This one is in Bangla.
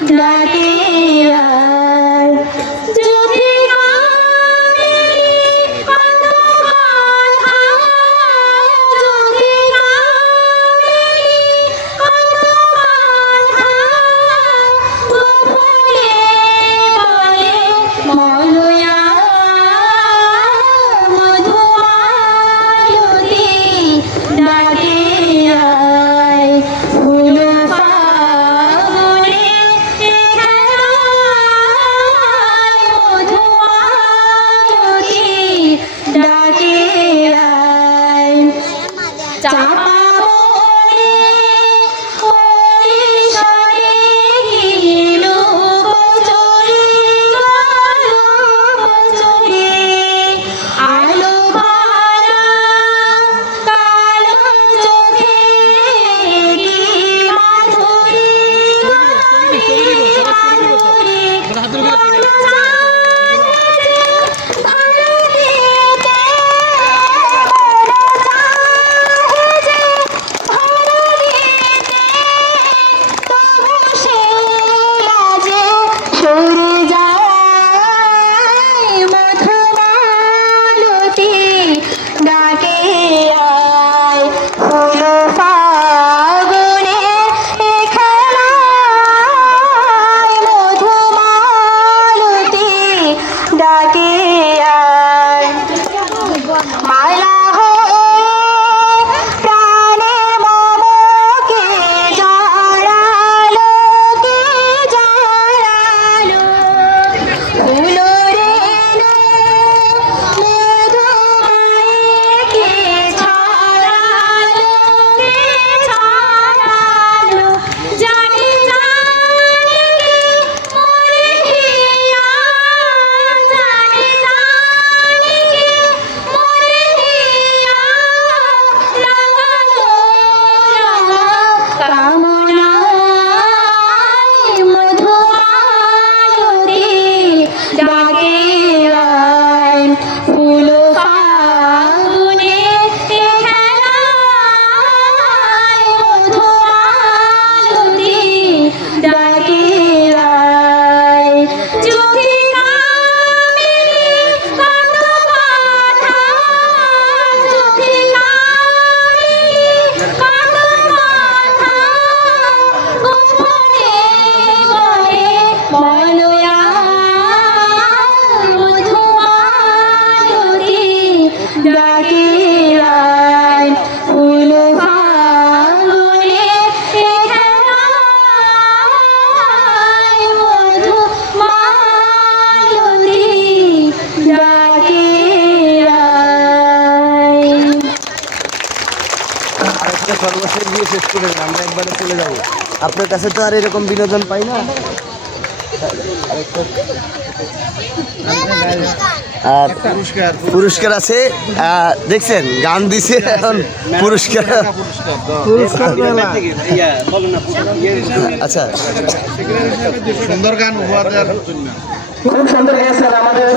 that Hỏi lên আরেকটা সর্বশেষ দিয়ে শেষ করে আমরা একবারে চলে যাব। আপনার কাছে তো আর এরকম বিনোদন পাই না। আর পুরস্কার আছে দেখছেন গান দিছে এখন পুরস্কার। আচ্ছা। সুন্দর গান উপহার দেওয়ার খুব সুন্দর আমাদের।